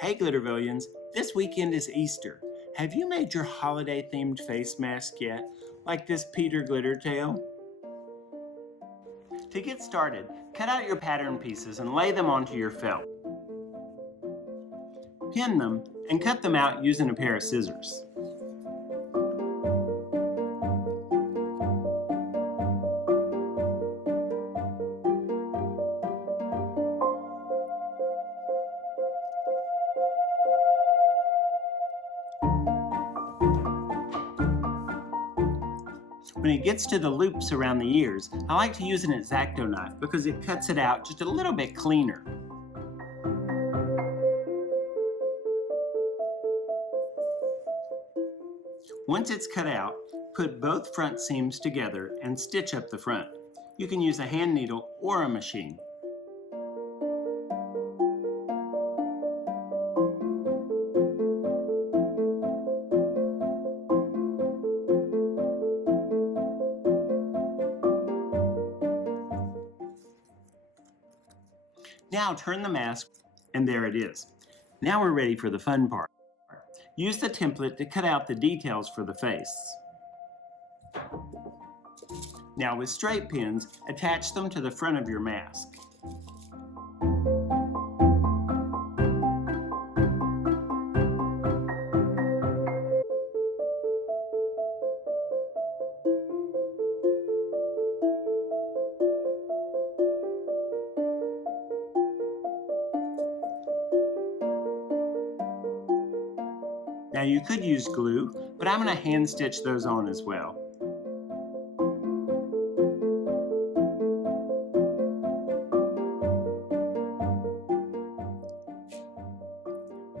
Hey Glittervillians, this weekend is Easter. Have you made your holiday themed face mask yet? Like this Peter Glittertail? To get started, cut out your pattern pieces and lay them onto your felt. Pin them and cut them out using a pair of scissors. When it gets to the loops around the ears, I like to use an X-Acto knife because it cuts it out just a little bit cleaner. Once it's cut out, put both front seams together and stitch up the front. You can use a hand needle or a machine. Now turn the mask, and there it is. Now we're ready for the fun part. Use the template to cut out the details for the face. Now with straight pins, attach them to the front of your mask. Now you could use glue, but I'm going to hand stitch those on as well.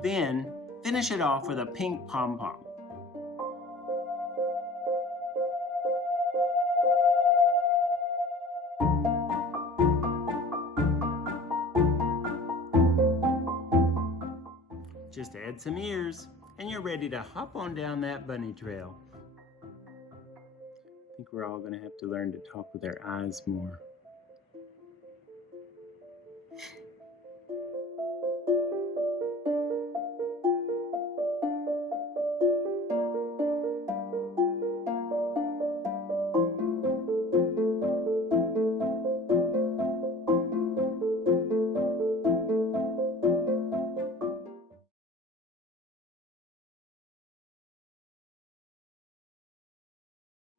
Then, finish it off with a pink pom-pom. Just add some ears, and you're ready to hop on down that bunny trail. I think we're all going to have to learn to talk with our eyes more.